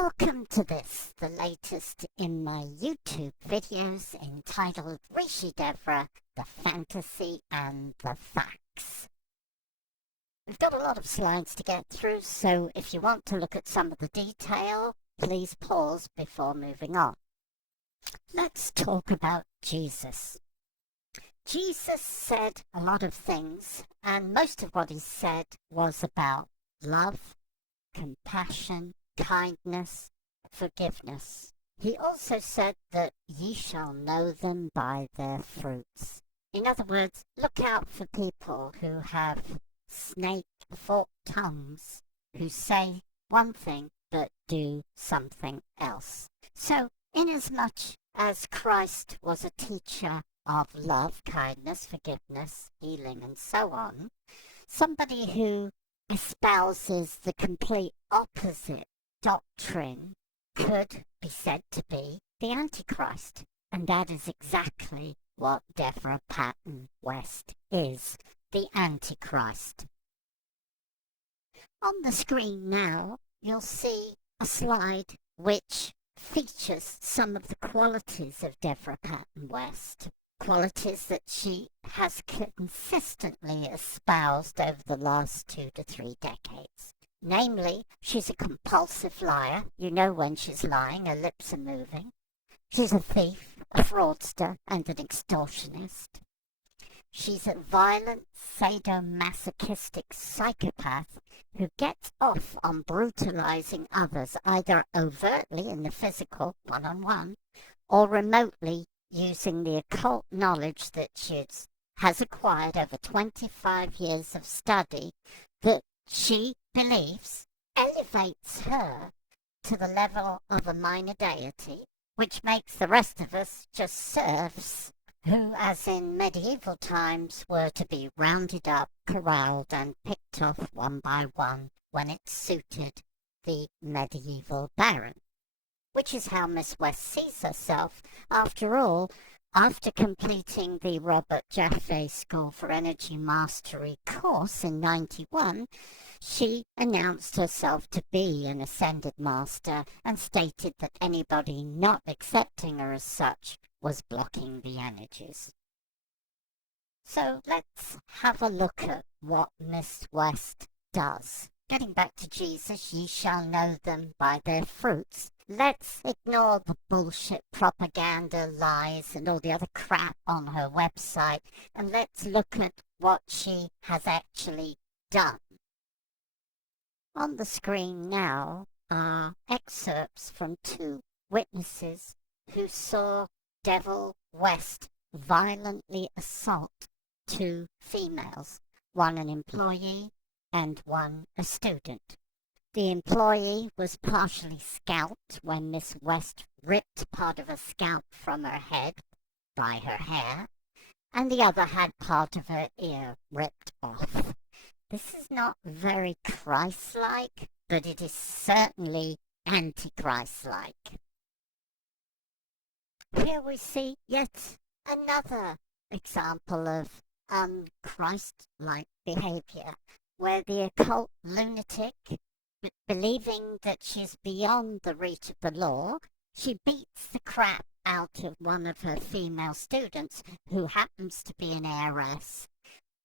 Welcome to this, the latest in my YouTube videos entitled Rishi Devra, The Fantasy and the Facts. We've got a lot of slides to get through, so if you want to look at some of the detail, please pause before moving on. Let's talk about Jesus. Jesus said a lot of things, and most of what he said was about love, compassion, kindness, forgiveness. He also said that ye shall know them by their fruits. In other words, look out for people who have snake-forked tongues, who say one thing but do something else. So, inasmuch as Christ was a teacher of love, kindness, forgiveness, healing, and so on, somebody who espouses the complete opposite doctrine could be said to be the Antichrist. And that is exactly what Devra Patton West is, the Antichrist. On the screen now, you'll see a slide which features some of the qualities of Devra Patton West, qualities that she has consistently espoused over the last 2 to 3 decades. Namely, she's a compulsive liar. You know when she's lying, her lips are moving. She's a thief, a fraudster, and an extortionist. She's a violent, sadomasochistic psychopath who gets off on brutalizing others, either overtly in the physical, one-on-one, or remotely using the occult knowledge that she has acquired over 25 years of study that she believes elevates her to the level of a minor deity, which makes the rest of us just serfs who, as in medieval times, were to be rounded up, corralled, and picked off one by one when it suited the medieval baron. Which is how Miss West sees herself. After all, after completing the Robert Jaffe School for Energy Mastery course in '91, she announced herself to be an Ascended Master and stated that anybody not accepting her as such was blocking the energies. So let's have a look at what Miss West does. Getting back to Jesus, ye shall know them by their fruits. Let's ignore the bullshit propaganda, lies, and all the other crap on her website, and let's look at what she has actually done. On the screen now are excerpts from 2 witnesses who saw Devra West violently assault 2 females, one an employee and one a student. The employee was partially scalped when Miss West ripped part of a scalp from her head by her hair, and the other had part of her ear ripped off. This is not very Christ-like, but it is certainly anti-Christ-like. Here we see yet another example of un-Christ-like behavior, where the occult lunatic, believing that she's beyond the reach of the law, she beats the crap out of one of her female students, who happens to be an heiress,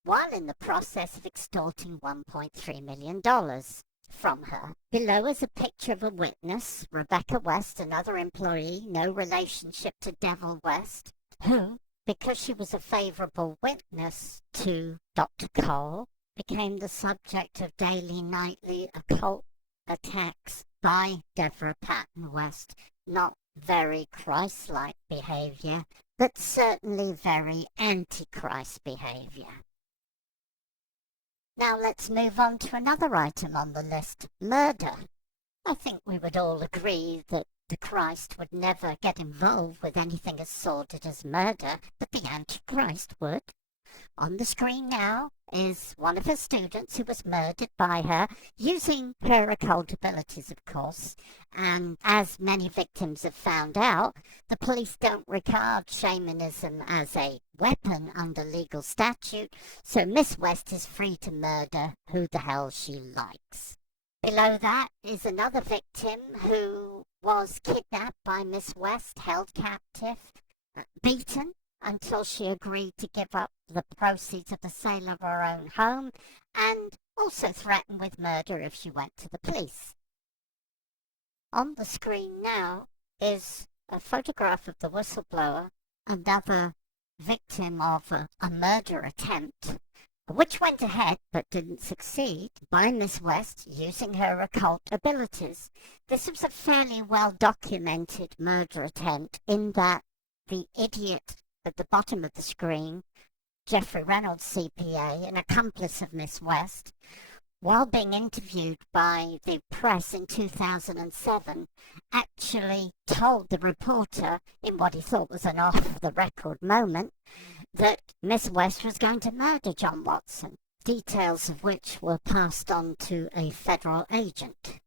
while in the process of extorting $1.3 million from her. Below is a picture of a witness, Rebecca West, another employee, no relationship to Devra West, who, because she was a favorable witness to Dr. Cole, became the subject of daily, nightly occult attacks by Devra Patton West. Not very Christ-like behavior, but certainly very anti-Christ behavior. Now let's move on to another item on the list, murder. I think we would all agree that the Christ would never get involved with anything as sordid as murder, but the Antichrist would. On the screen now is one of her students who was murdered by her, using her occult abilities, of course. And as many victims have found out, the police don't regard shamanism as a weapon under legal statute, so Miss West is free to murder who the hell she likes. Below that is another victim who was kidnapped by Miss West, held captive, beaten until she agreed to give up the proceeds of the sale of her own home, and also threatened with murder if she went to the police. On the screen now is a photograph of the whistleblower, another victim of a murder attempt, which went ahead but didn't succeed, by Miss West using her occult abilities. This was a fairly well-documented murder attempt in that the idiot at the bottom of the screen, Jeffrey Reynolds, CPA, an accomplice of Miss West, while being interviewed by the press in 2007, actually told the reporter, in what he thought was an off-the-record moment, that Miss West was going to murder John Watson, details of which were passed on to a federal agent.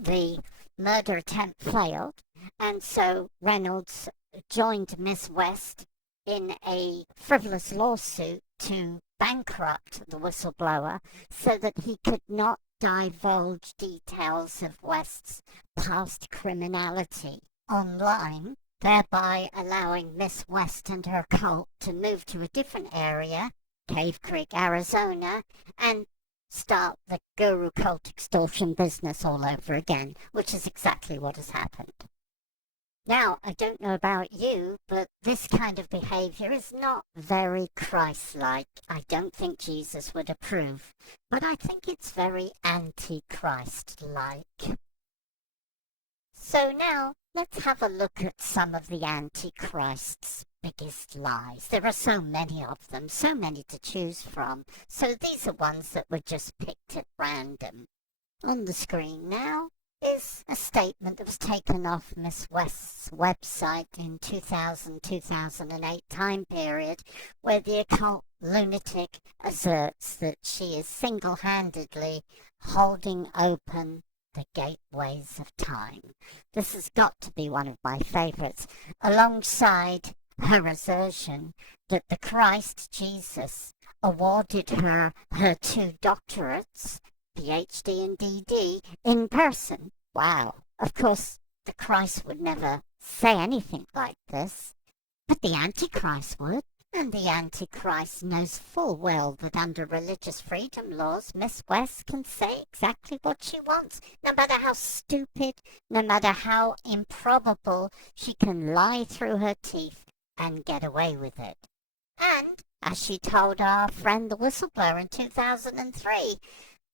The murder attempt failed, and so Reynolds joined Miss West in a frivolous lawsuit to bankrupt the whistleblower so that he could not divulge details of West's past criminality online, thereby allowing Miss West and her cult to move to a different area, Cave Creek, Arizona, and start the guru cult extortion business all over again, which is exactly what has happened. Now, I don't know about you, but this kind of behavior is not very Christ-like. I don't think Jesus would approve, but I think it's very anti-Christ-like. So now, let's have a look at some of the Antichrist's biggest lies. There are so many of them, so many to choose from, so these are ones that were just picked at random. On the screen now is a statement that was taken off Miss West's website in 2000-2008 time period, where the occult lunatic asserts that she is single-handedly holding open the gateways of time. This has got to be one of my favorites, alongside her assertion that the Christ Jesus awarded her 2 doctorates, PhD and DD, in person. Wow. Of course, the Christ would never say anything like this, but the Antichrist would. And the Antichrist knows full well that under religious freedom laws, Miss West can say exactly what she wants, no matter how stupid, no matter how improbable, she can lie through her teeth and get away with it. And, as she told our friend the whistleblower in 2003,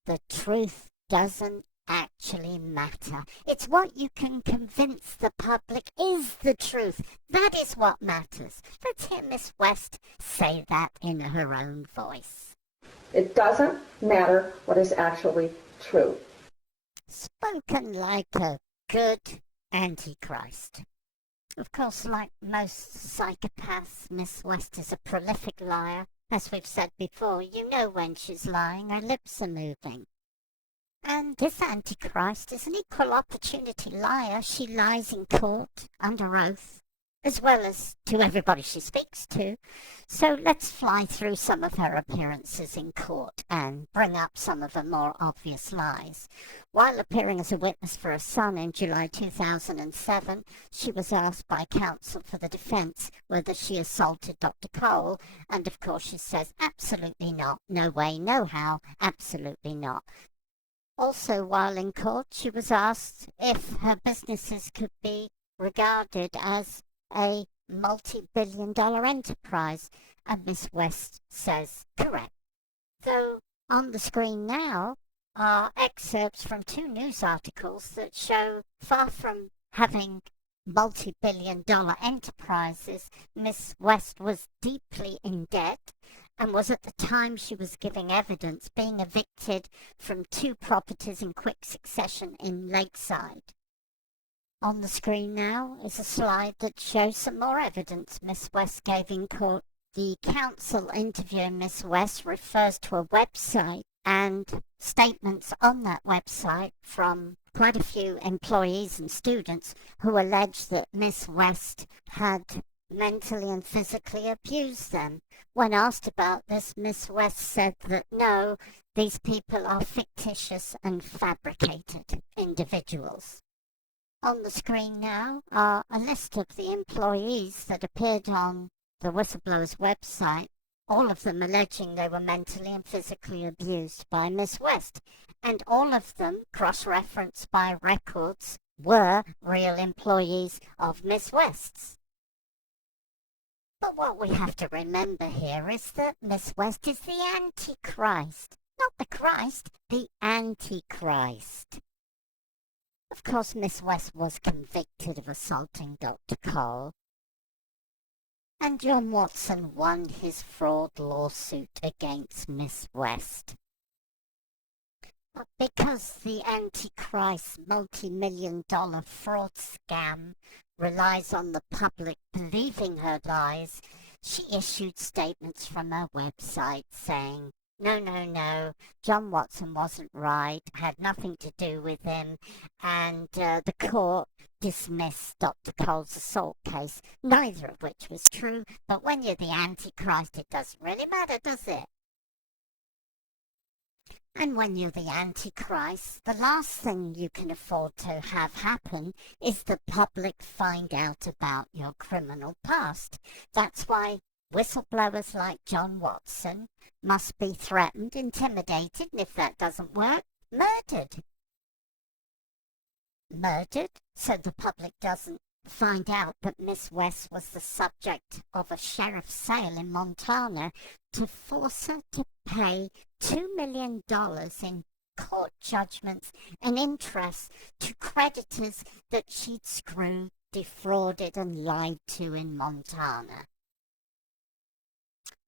the truth doesn't actually matter. It's what you can convince the public is the truth. That is what matters. Let's hear Miss West say that in her own voice. It doesn't matter what is actually true. Spoken like a good Antichrist. Of course, like most psychopaths, Miss West is a prolific liar. As we've said before, you know when she's lying, her lips are moving. And this Antichrist is an equal opportunity liar. She lies in court, under oath, as well as to everybody she speaks to. So let's fly through some of her appearances in court and bring up some of her more obvious lies. While appearing as a witness for her son in July 2007, she was asked by counsel for the defense whether she assaulted Dr. Cole, and of course she says absolutely not, no way, no how, absolutely not. Also, while in court, she was asked if her businesses could be regarded as a multi-billion-dollar enterprise, and Miss West says correct. So, on the screen now are excerpts from 2 news articles that show, far from having multi-billion-dollar enterprises, Miss West was deeply in debt and was, at the time she was giving evidence, being evicted from 2 properties in quick succession in Lakeside. On the screen now is a slide that shows some more evidence Miss West gave in court. The counsel interviewing Miss West refers to a website and statements on that website from quite a few employees and students who allege that Miss West had mentally and physically abused them. When asked about this, Miss West said that no, these people are fictitious and fabricated individuals. On the screen now are a list of the employees that appeared on the whistleblower's website, all of them alleging they were mentally and physically abused by Miss West, and all of them, cross-referenced by records, were real employees of Miss West's. But what we have to remember here is that Miss West is the Antichrist. Not the Christ, the Antichrist. Of course, Miss West was convicted of assaulting Dr. Cole, and John Watson won his fraud lawsuit against Miss West. But because the Antichrist multi-million-dollar fraud scam relies on the public believing her lies, she issued statements from her website saying, No, John Watson wasn't right, had nothing to do with him, and the court dismissed Dr. Cole's assault case, neither of which was true, but when you're the Antichrist, it doesn't really matter, does it? And when you're the Antichrist, the last thing you can afford to have happen is the public find out about your criminal past. That's why whistleblowers like John Watson must be threatened, intimidated, and if that doesn't work, murdered. Murdered so the public doesn't find out that Miss West was the subject of a sheriff's sale in Montana to force her to pay $2 million in court judgments and interest to creditors that she'd screwed, defrauded, and lied to in Montana.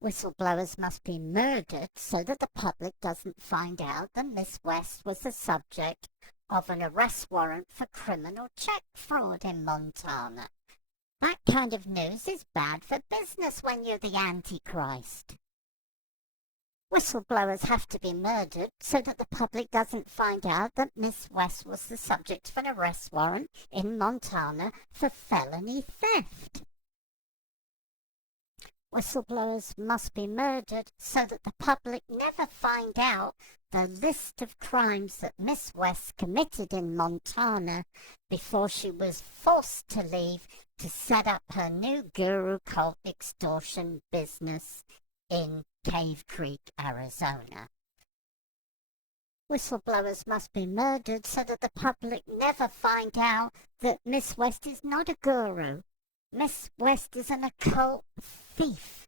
Whistleblowers must be murdered so that the public doesn't find out that Miss West was the subject of an arrest warrant for criminal check fraud in Montana. That kind of news is bad for business when you're the Antichrist. Whistleblowers have to be murdered so that the public doesn't find out that Miss West was the subject of an arrest warrant in Montana for felony theft. Whistleblowers must be murdered so that the public never find out the list of crimes that Miss West committed in Montana before she was forced to leave to set up her new guru cult extortion business in Cave Creek, Arizona. Whistleblowers must be murdered so that the public never find out that Miss West is not a guru. Miss West is an occult thief.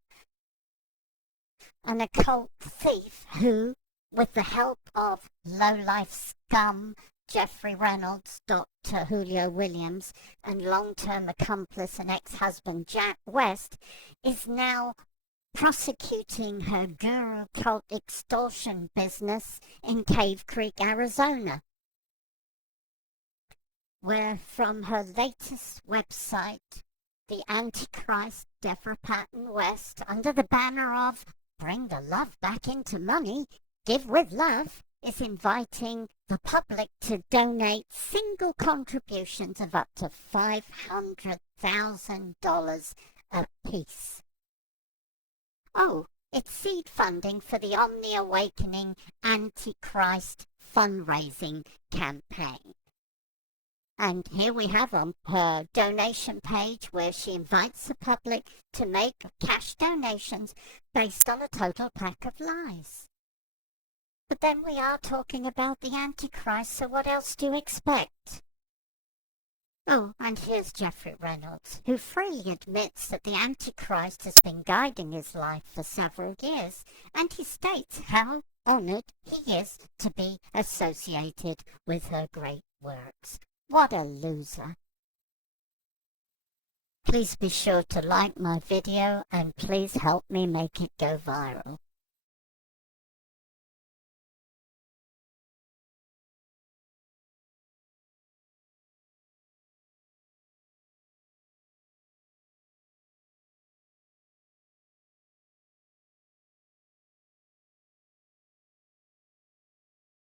An occult thief who, with the help of low-life scum Jeffrey Reynolds, Dr. Julio Williams, and long-term accomplice and ex-husband Jack West, is now prosecuting her guru cult extortion business in Cave Creek, Arizona, where from her latest website, the Antichrist Devra Patton West, under the banner of Bring the Love Back into Money, Give with Love, is inviting the public to donate single contributions of up to $500,000 apiece. Oh, it's seed funding for the Omni Awakening Antichrist fundraising campaign. And here we have on her donation page where she invites the public to make cash donations based on a total pack of lies. But then we are talking about the Antichrist, so what else do you expect? Oh, and here's Jeffrey Reynolds, who freely admits that the Antichrist has been guiding his life for several years, and he states how honored he is to be associated with her great works. What a loser. Please be sure to like my video and please help me make it go viral.